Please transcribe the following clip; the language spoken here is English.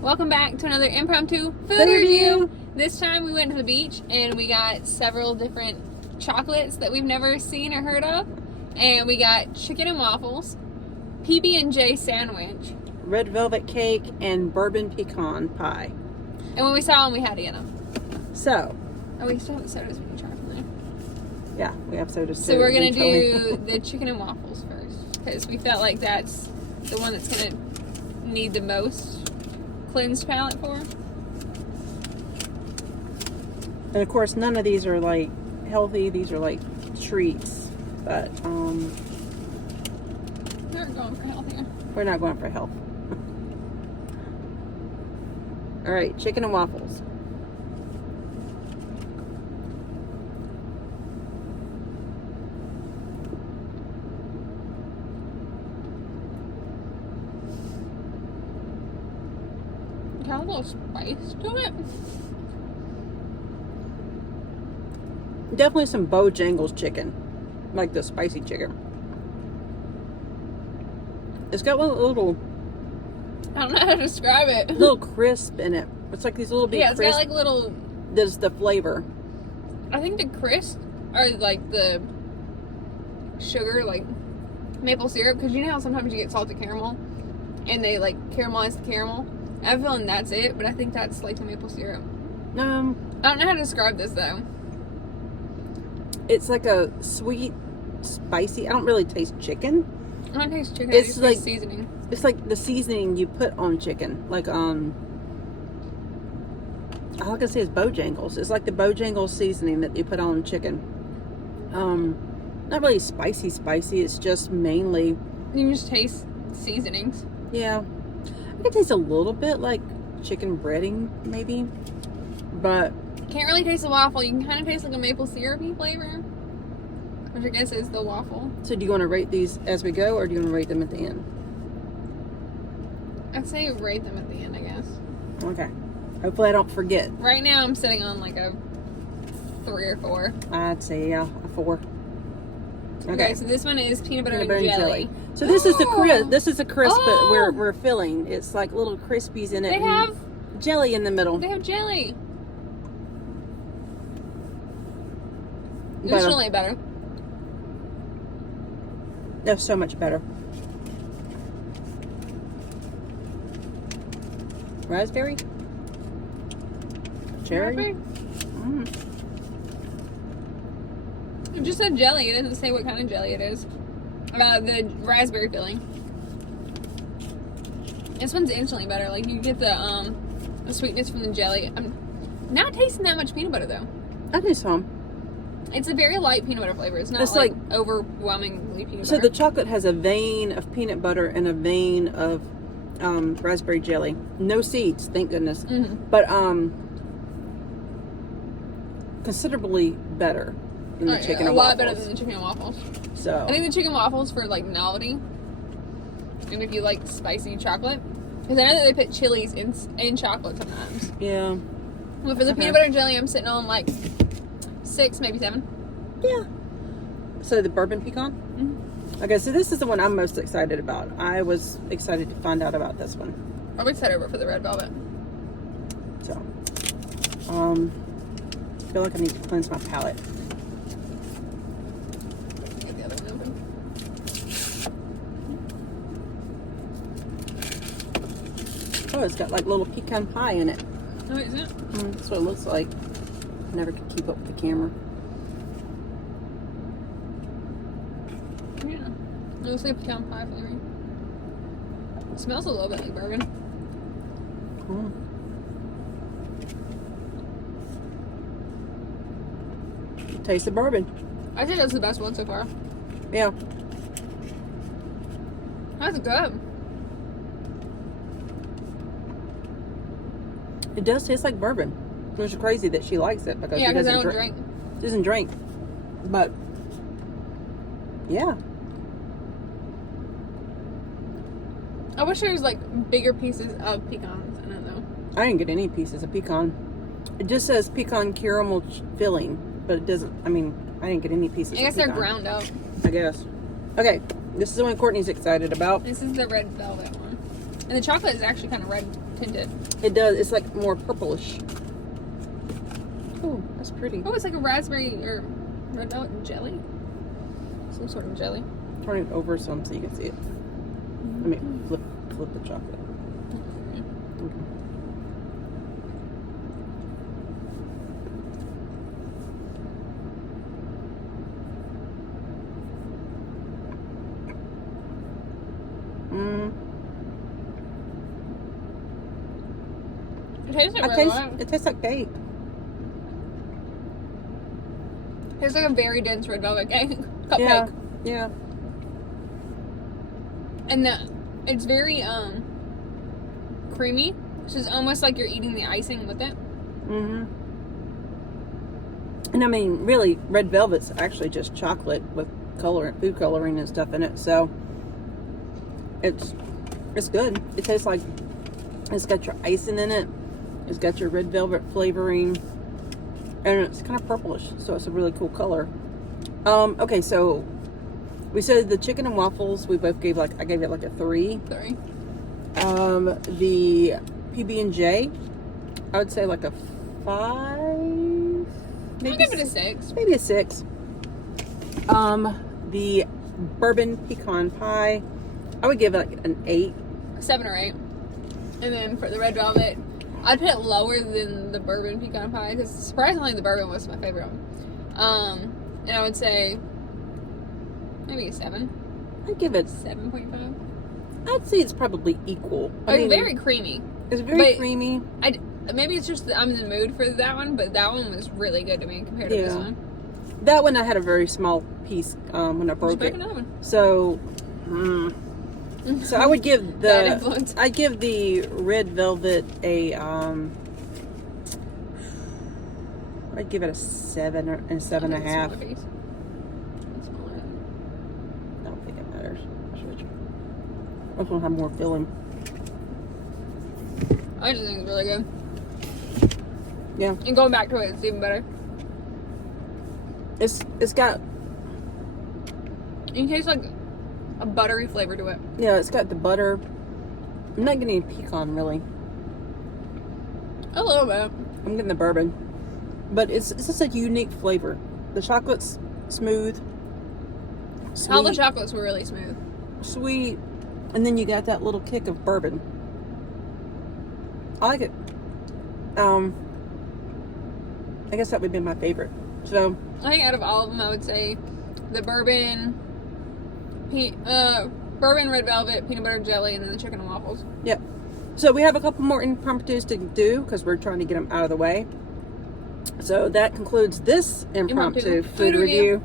Welcome back to another impromptu food review. This time we went to the beach and we got several different chocolates that we've never seen or heard of. And we got chicken and waffles, PB&J sandwich, red velvet cake, and bourbon pecan pie. and when we saw them we had to get them. So, Oh, we still have the sodas we can try from there. yeah, we have sodas too. So we're going to eventually. do the chicken and waffles first because we felt like that's the one that's going to need the most cleansed palate for. And of course, none of these are like healthy. These are like treats. But We're going for healthier. we're not going for health. All right, chicken and waffles. Got a little spice to it. Definitely some Bojangles chicken, like the spicy chicken. It's got one little I don't know how to describe it. little crisp in it. It's like these little bit Yeah, it's crisp. got like little. There's the flavor. I think the crisp are like the sugar, like maple syrup. Because you know how sometimes you get salted caramel, and they like caramelize the caramel. I have a feeling that's it, but I think that's like the maple syrup. I don't know how to describe this though. It's like a sweet, spicy. I don't really taste chicken. I don't taste chicken. It's I just like- taste seasoning. It's like the seasoning you put on chicken. Like, all I can say is Bojangles. It's like the Bojangles seasoning that you put on chicken. Not really spicy. It's just mainly, You can just taste seasonings. yeah. I can taste a little bit like chicken breading, maybe. But Can't really taste the waffle. You can kind of taste like a maple syrupy flavor, which I guess is the waffle. so do you want to rate these as we go, or do you want to rate them at the end? I'd say rate them at the end, I guess. Okay. Hopefully I don't forget. Right now I'm sitting on like a 3 or 4. I'd say, yeah, a 4. Okay, so this one is peanut butter, Peanut butter and jelly. So this is the crisp. This is a crisp that Oh! we're filling. It's like little crispies in it. They and have jelly in the middle. they have jelly. It's Better. really better. That's so much better. Raspberry? Cherry? Raspberry? Mm. It just said jelly. It doesn't say what kind of jelly it is. The raspberry filling. This one's instantly better. Like you get the sweetness from the jelly. I'm not tasting that much peanut butter though. I do some. It's a very light peanut butter flavor. It's not It's like like- overwhelmingly peanut So butter. the chocolate has a vein of peanut butter and a vein of raspberry jelly. No seeds, thank goodness. Mhm. But considerably better than the chicken a and lot waffles. better than the chicken and waffles. So I think the chicken waffles for like novelty, and if you like spicy chocolate, because I know that they put chilies in chocolate sometimes. yeah. But for the Okay. peanut butter and jelly, I'm sitting on like 6, maybe 7. Yeah. So the bourbon pecan? Mhm. Okay, so this is the one I'm most excited about. I was excited to find out about this one. I'm excited over for the red velvet. So, I feel like I need to cleanse my palate. Get the other one open. Oh, it's got like little pecan pie in it. Oh, is it? That's what it looks like. Never could keep up with the camera. Yeah. It looks like pecan pie flavoring. It smells a little bit like bourbon. Taste the bourbon. I think that's the best one so far. Yeah. That's good. It does taste like bourbon. Which is crazy that she likes it because Yeah, she because I doesn't don't drink. drink. She doesn't drink. But yeah. I wish there was like bigger pieces of pecans in it though. I didn't get any pieces of pecan. It just says pecan caramel filling, but it doesn't. I mean, I didn't get any pieces. I guess of they're pecan. ground up. I guess. Okay, this is the one Courtney's excited about. This is the red velvet one. And the chocolate is actually kind of red tinted. It does. It's like more purplish. Oh, that's pretty. Oh, it's like a raspberry or red velvet jelly. Some sort of jelly. Turn it over some so you can see it. Let me flip the chocolate. Okay. It tastes like red velvet. It tastes like cake. It tastes like a very dense red velvet cake. Cupcake. Yeah. Yeah. And it's very creamy. So it's almost like you're eating the icing with it. Mm-hmm. And I mean, really, red velvet's actually just chocolate with food coloring and stuff in it. So it's good. It tastes like it's got your icing in it. It's got your red velvet flavoring, and it's kind of purplish. So it's a really cool color. Okay, so we said the chicken and waffles. We both gave I gave it like a 3. 3. The PB&J, I would say like a 5. Maybe I'll give it a 6. Maybe a 6. The bourbon pecan pie, I would give it like an 8. 7 or 8. And then for the red velvet, I'd put it lower than the bourbon pecan pie because surprisingly the bourbon was my favorite one. And I would say maybe a 7. I'd give it 7.5. I'd say it's probably equal. It's very creamy. It's very creamy. Maybe it's just that I'm in the mood for that one, but that one was really good to me compared to this one. That one I had a very small piece when I broke it. Another one. So, so I would give the red velvet a I'd give it a 7 or a 7.5. I don't think it matters. This one have more filling. I just think it's really good. Yeah. And going back to it, it's even better. It's got. You can taste like a buttery flavor to it. Yeah, it's got the butter. I'm not getting any pecan really. A little bit. I'm getting the bourbon, but it's just a unique flavor. The chocolate's smooth. Sweet, All the chocolates were really smooth. Sweet, and then you got that little kick of bourbon. I like it. I guess that would be my favorite. So I think out of all of them, I would say the bourbon, bourbon red velvet, peanut butter jelly, and then the chicken and waffles. Yep. So we have a couple more impromptus to do because we're trying to get them out of the way. So that concludes this impromptu food review.